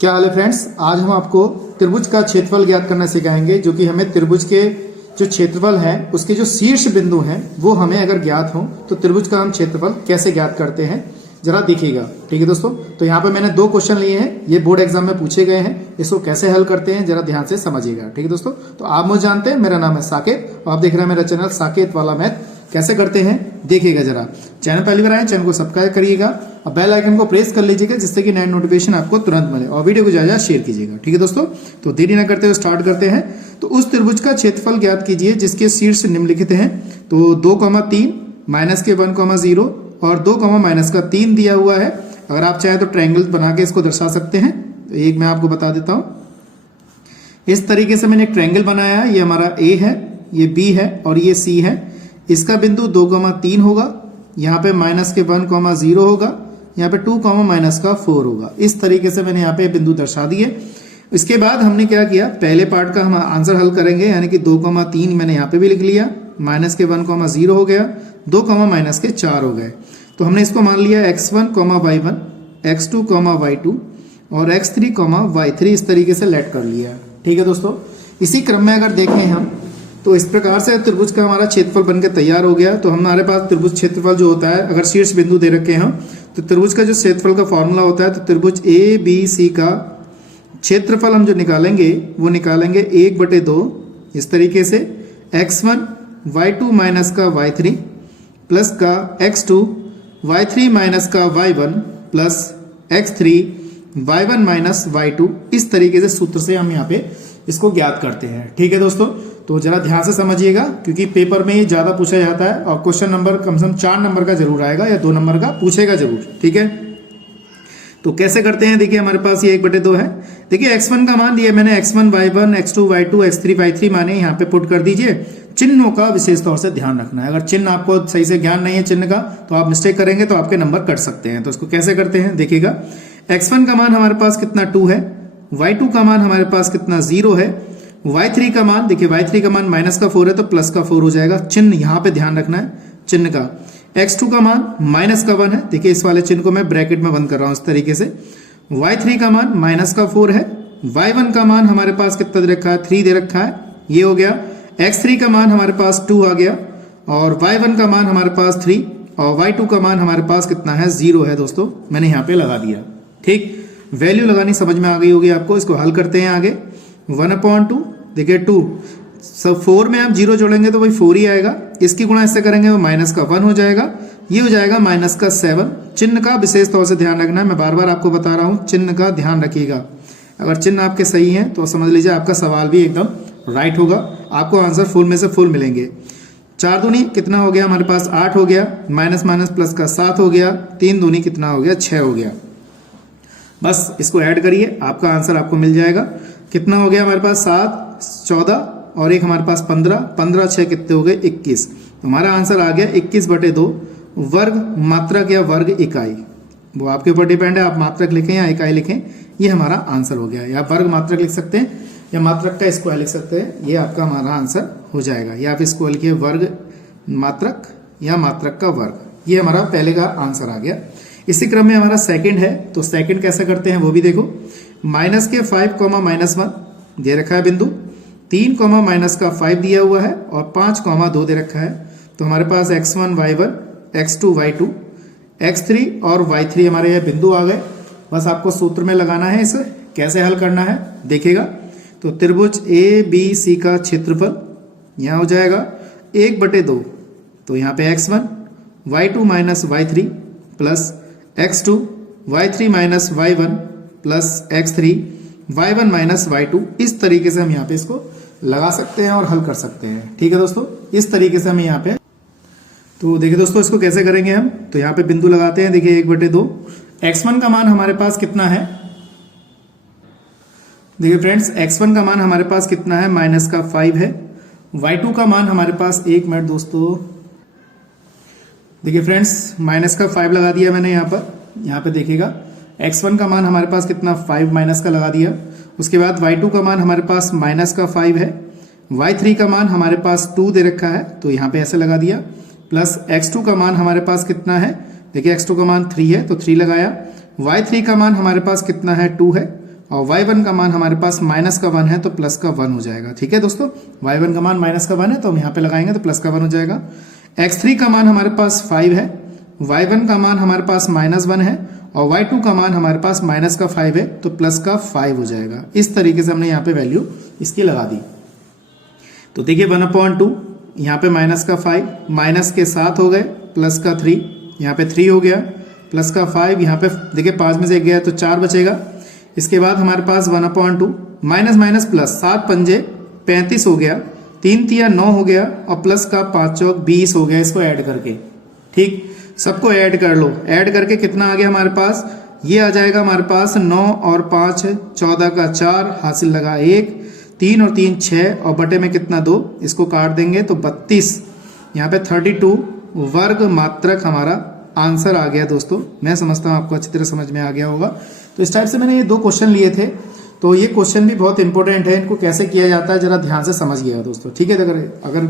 क्या हाल है फ्रेंड्स। आज हम आपको त्रिभुज का क्षेत्रफल ज्ञात करना सिखाएंगे, जो कि हमें त्रिभुज के जो क्षेत्रफल है उसके जो शीर्ष बिंदु हैं वो हमें अगर ज्ञात हो तो त्रिभुज का हम क्षेत्रफल कैसे ज्ञात करते हैं जरा देखिएगा। ठीक है दोस्तों, तो यहाँ पे मैंने 2 क्वेश्चन लिए हैं, ये बोर्ड एग्जाम में पूछे गए हैं, इसको कैसे हल करते हैं जरा ध्यान से समझिएगा। ठीक है दोस्तों, तो आप मुझे जानते हैं, मेरा नाम है साकेत और आप देख रहे हैं मेरा चैनल साकेत वाला मैथ। कैसे करते हैं देखिएगा जरा। चैनल पहली बार आए, चैनल को सब्सक्राइब करिएगा और बेल आइकन को प्रेस कर लीजिएगा, जिससे कि नए नोटिफिकेशन आपको तुरंत मिले, और वीडियो को ज्यादा शेयर कीजिएगा। ठीक है दोस्तों, तो देरी न करते हुए स्टार्ट करते हैं। तो उस त्रिभुज का क्षेत्रफल ज्ञात कीजिए जिसके शीर्ष निम्नलिखित हैं। तो 2,3 माइनस के 1,0 और 2, माइनस का 3 दिया हुआ है। अगर आप चाहें तो ट्रायंगल बना के इसको दर्शा सकते हैं। तो एक मैं आपको बता देता हूं, इस तरीके से मैंने एक ट्रायंगल बनाया है। ये हमारा ए है, ये बी है और ये सी है। इसका बिंदु 2,3 होगा, यहाँ पे माइनस के 1,0 होगा, यहाँ पे 2, माइनस का 4 होगा। इस तरीके से मैंने यहाँ पे बिंदु दर्शा दिए। इसके बाद हमने क्या किया, पहले पार्ट का हम आंसर हल करेंगे, यानी कि 2,3 मैंने यहाँ पे भी लिख लिया, माइनस के 1,0 हो गया, 2, माइनस के 4 हो गए। तो हमने इसको मान लिया x1, y1, x2, y2 और x3, y3 इस तरीके से लेट कर लिया। ठीक है दोस्तों, इसी क्रम में अगर देखें हम तो इस प्रकार से त्रिभुज का हमारा क्षेत्रफल बनकर तैयार हो गया। तो हमारे पास त्रिभुज क्षेत्रफल जो होता है, अगर शीर्ष बिंदु दे रखे हैं तो त्रिभुज का जो क्षेत्रफल का फॉर्मूला होता है, तो त्रिभुज ए बी सी का क्षेत्रफल हम जो निकालेंगे वो निकालेंगे 1/2 इस तरीके से, x1 y2 माइनस का y3 प्लस का x2 y3 माइनस का y1 plus x3 y1 minus y2। इस तरीके से सूत्र से हम यहाँ पे इसको ज्ञात करते हैं। ठीक है दोस्तों, तो जरा ध्यान से समझिएगा, क्योंकि पेपर में ये ज्यादा पूछा जाता है और क्वेश्चन नंबर कम से कम 4 नंबर का जरूर आएगा या 2 नंबर का पूछेगा जरूर। ठीक है, तो कैसे करते हैं, देखिए हमारे पास ये 1/2 है। देखिए x1 का मान दिया मैंने, x1 y1, x2 y2, x3 y3 माने यहाँ पे पुट कर दीजिए। चिन्हों का विशेष तौर से ध्यान रखना है। अगर चिन्ह आपको सही से ज्ञान नहीं है चिन्ह का, तो आप मिस्टेक करेंगे तो आपके नंबर कट सकते हैं। तो इसको कैसे करते हैं देखिएगा। x1 का मान हमारे पास कितना 2 है, y2 का मान हमारे पास कितना 0 है, y3 का मान देखिए, y3 का मान माइनस का 4 है तो प्लस का 4 हो जाएगा। चिन्ह यहाँ पे ध्यान रखना है चिन्ह का। x2 का मान माइनस का 1 है, देखिए इस वाले चिन्ह को मैं ब्रैकेट में बंद कर रहा हूं इस तरीके से। y3 का मान माइनस का 4 है, y1 का मान हमारे पास कितना दे रखा है 3 दे रखा है, ये हो गया। x3 का मान हमारे पास 2 आ गया और y1 का मान हमारे पास 3 और y2 का मान हमारे पास कितना है 0 है। दोस्तों मैंने यहाँ पे लगा दिया। ठीक, वैल्यू लगानी समझ में आ गई होगी आपको। इसको हल करते हैं आगे। 1/2 देखिए 2, सब 4 में आप 0 जोड़ेंगे तो वही 4 ही आएगा। इसकी गुणा इससे करेंगे वो माइनस का 1 हो जाएगा, ये हो जाएगा माइनस का 7। चिन्ह का विशेष तौर से ध्यान रखना है, मैं बार बार आपको बता रहा हूँ, चिन्ह का ध्यान रखिएगा। अगर चिन्ह आपके सही हैं तो समझ लीजिए आपका सवाल भी एकदम राइट होगा, आपको आंसर फुल में से फुल मिलेंगे। 4 दूनी कितना हो गया हमारे पास 8 हो गया, माइनस माइनस प्लस का 7 हो गया, 3 दूनी कितना हो गया 6 हो गया। बस इसको ऐड करिए, आपका आंसर आपको मिल जाएगा। कितना हो गया हमारे पास 7, 14 और एक हमारे पास 15, 15 6 कितने हो गए 21। तो हमारा आंसर आ गया 21/2 वर्ग मात्रक या वर्ग इकाई। वो आपके ऊपर डिपेंड है, आप मात्रक लिखें या इकाई लिखें, ये हमारा आंसर हो गया। या वर्ग मात्रक लिख सकते हैं या मात्रक का स्क्वायर लिख सकते हैं, ये आपका हमारा आंसर हो जाएगा। या आप इसको लिखिए वर्ग मात्रक या मात्रक का वर्ग, ये हमारा पहले का आंसर आ गया। इसी क्रम में हमारा सेकंड है, तो सेकंड कैसे करते हैं वो भी देखो। माइनस के 5, माइनस 1 दे रखा है बिंदु, 3, माइनस का 5 दिया हुआ है और 5, 2 दे रखा है। तो हमारे पास x1 y1, x2 y2, x3 और y3 हमारे ये बिंदु आ गए। बस आपको सूत्र में लगाना है, इसे कैसे हल करना है देखिएगा। तो त्रिभुज ए बी सी का क्षेत्रफल यहाँ हो जाएगा 1/2। तो यहाँ पे x1 y2 minus y3 plus x2 y3 minus y1 plus x3 y1 minus y2। इस तरीके से हम यहाँ पे इसको लगा सकते हैं और हल कर सकते हैं। ठीक है दोस्तों, इस तरीके से हम यहाँ पे, तो देखिए दोस्तों इसको कैसे करेंगे हम। तो यहाँ पे बिंदु लगाते हैं, देखिए 1/2। x1 का मान हमारे पास कितना है, देखिए फ्रेंड्स x1 का मान हमारे पास कितना है माइनस का 5 है। y2 का मान हमारे पास, 1 मिनट दोस्तों, देखिए फ्रेंड्स माइनस का 5 लगा दिया मैंने यहाँ पे देखिएगा। x1 का मान हमारे पास कितना 5 माइनस का लगा दिया। उसके बाद y2 का मान हमारे पास माइनस का 5 है, y3 का मान हमारे पास 2 दे रखा है तो यहाँ पे ऐसे लगा दिया, प्लस x2 का मान हमारे पास कितना है, देखिए x2 का मान 3 है तो 3 लगाया। y3 का मान हमारे पास कितना है 2 है, और y1 का मान हमारे पास माइनस का 1 है तो प्लस का 1 हो जाएगा। ठीक है दोस्तों, y1 का मान माइनस का 1 है तो हम यहाँ पे लगाएंगे तो प्लस का 1 हो जाएगा। x3 का मान हमारे पास 5 है, y1 का मान हमारे पास -1 है और y2 का मान हमारे पास माइनस का 5 है तो प्लस का 5 हो जाएगा। इस तरीके से हमने यहाँ पे वैल्यू इसकी लगा दी। तो देखिए 1/2 यहाँ पे माइनस का 5 माइनस के 7 हो गए, प्लस का 3 यहाँ पे 3 हो गया, प्लस का 5 यहाँ पे देखिए 5 में से 1 गया तो 4 बचेगा। इसके बाद हमारे पास 1/2 माइनस माइनस प्लस 7 पंजे 35 हो गया, 3 तिया 9 हो गया और प्लस का 5 चौक 20 हो गया इसको ऐड करके। ठीक, सबको ऐड कर लो, ऐड करके कितना आ गया हमारे पास, ये आ जाएगा हमारे पास 9 और 5 14 का 4 हासिल लगा 1, 3 और 3 6 और बटे में कितना 2, इसको काट देंगे तो 32, यहाँ पे 32 वर्ग मात्रक हमारा आंसर आ गया। दोस्तों मैं समझता हूँ आपको अच्छी तरह समझ में आ गया होगा। तो इस टाइप से मैंने ये 2 क्वेश्चन लिए थे, तो ये क्वेश्चन भी बहुत इंपॉर्टेंट है, इनको कैसे किया जाता है जरा ध्यान से समझिएगा दोस्तों। ठीक है, अगर